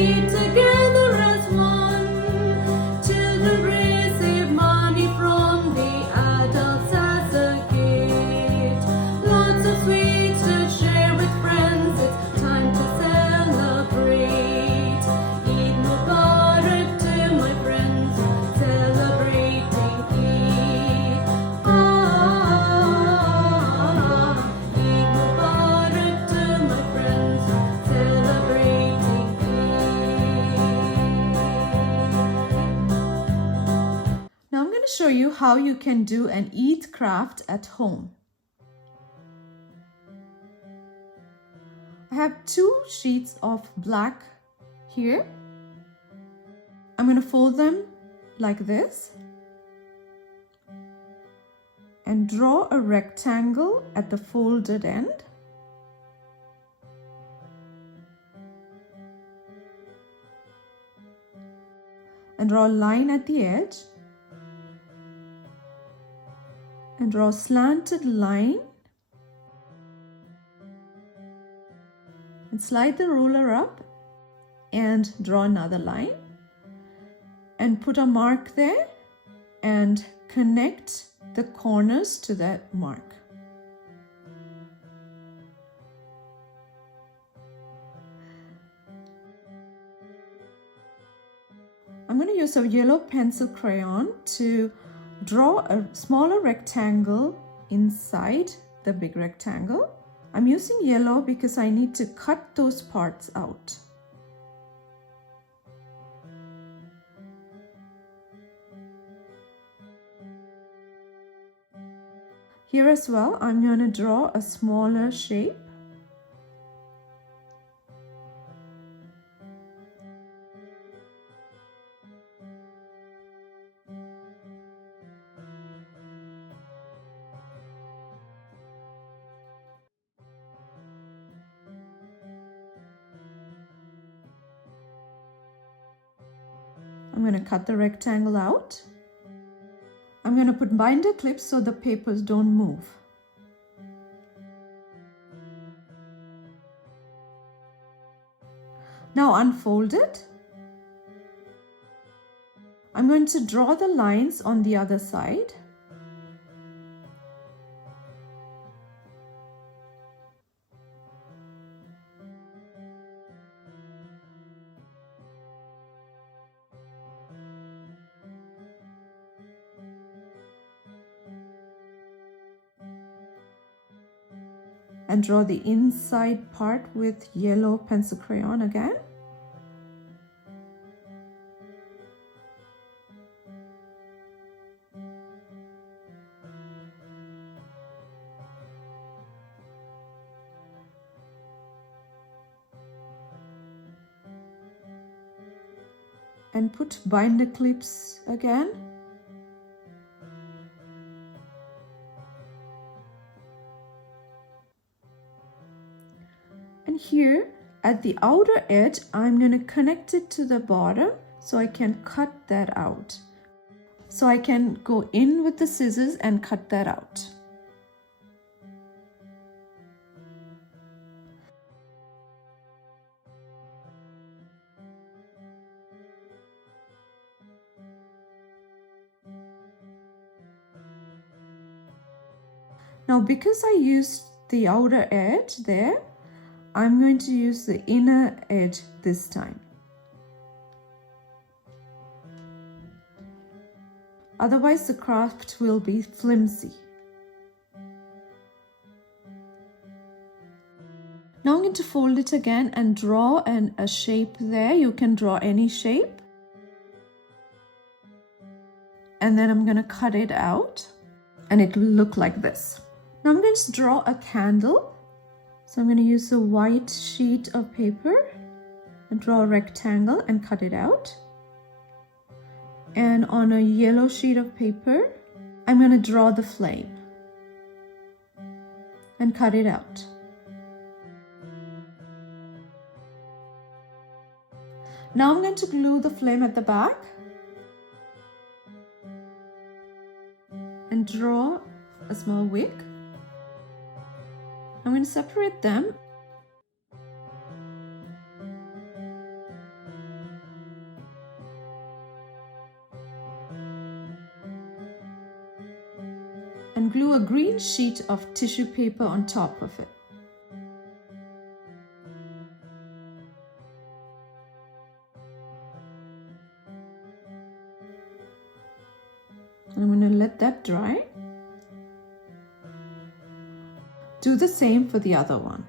eat together as one. Children receive money from the adults as a gift. Lots of sweets to share with friends. It's time to celebrate. Eid Mubarak to my friends, celebrating Eid. Eid Mubarak to my friends, celebrating Eid. Now I'm going to show you how you can do an Eid craft at home. I have 2 sheets of black here. I'm going to fold them like this and draw a rectangle at the folded end. And draw a line at the edge. And draw a slanted line. And slide the ruler up and draw another line. And put a mark there and connect the corners to that mark. I'm going to use a yellow pencil crayon to draw a smaller rectangle inside the big rectangle. I'm using yellow because I need to cut those parts out. Here as well, I'm going to draw a smaller shape. I'm going to cut the rectangle out. I'm going to put binder clips so the papers don't move. Now unfold it. I'm going to draw the lines on the other side. And draw the inside part with yellow pencil crayon again. And put binder clips again. And here at the outer edge, I'm going to connect it to the bottom so I can cut that out. So I can go in with the scissors and cut that out. Now because I used the outer edge there, I'm going to use the inner edge this time. Otherwise the craft will be flimsy. Now I'm going to fold it again and draw a shape there. You can draw any shape. And then I'm going to cut it out and it will look like this. Now I'm going to draw a candle. So I'm going to use a white sheet of paper and draw a rectangle and cut it out. And on a yellow sheet of paper, I'm going to draw the flame and cut it out. Now I'm going to glue the flame at the back and draw a small wick. I'm going to separate them and glue a green sheet of tissue paper on top of it. And I'm going to let that dry. Do the same for the other one.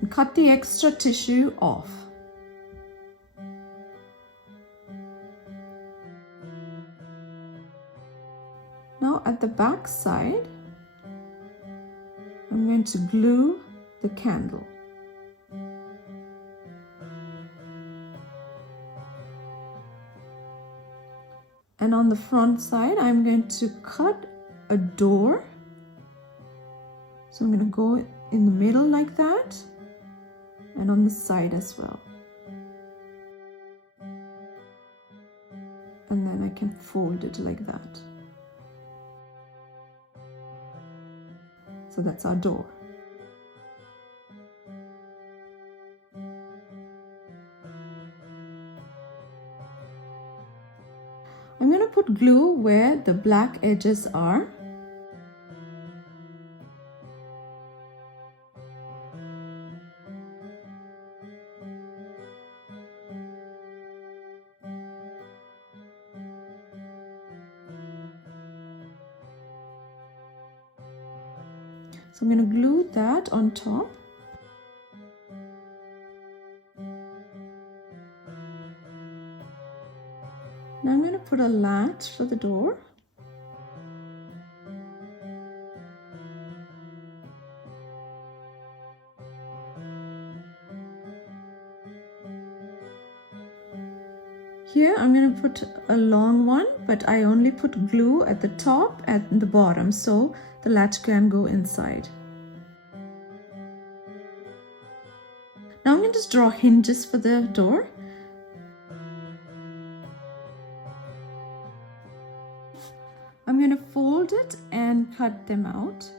And cut the extra tissue off. Now at the back side, I'm going to glue the candle. And on the front side, I'm going to cut a door. So I'm going to go in the middle like that, and on the side as well. And then I can fold it like that. So that's our door. I'm going to put glue where the black edges are. So I'm going to glue that on top. Now I'm going to put a latch for the door. Here I'm going to put a long one, but I only put glue at the top and the bottom so the latch can go inside. Now I'm going to just draw hinges for the door. I'm going to fold it and cut them out.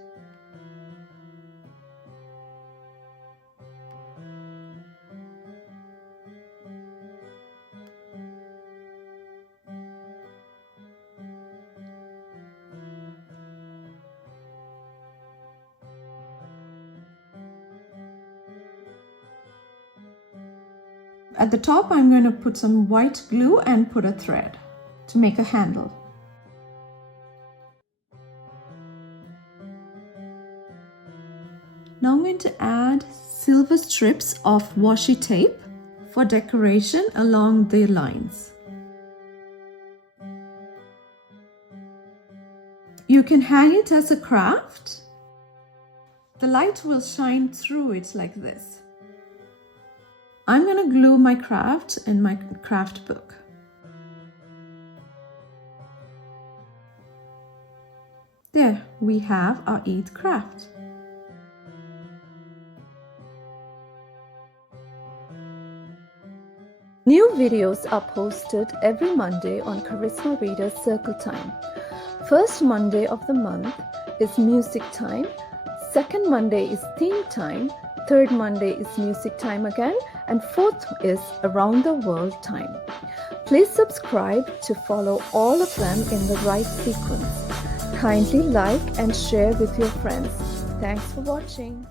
At the top, I'm going to put some white glue and put a thread to make a handle. Now I'm going to add silver strips of washi tape for decoration along the lines. You can hang it as a craft. The light will shine through it like this. I'm going to glue my craft in my craft book. There we have our Eid craft. New videos are posted every Monday on Charisma Readers Circle Time. First Monday of the month is music time, second Monday is theme time, third Monday is music time again, and fourth is around the world time. Please subscribe to follow all of them in the right sequence. Kindly like and share with your friends. Thanks for watching.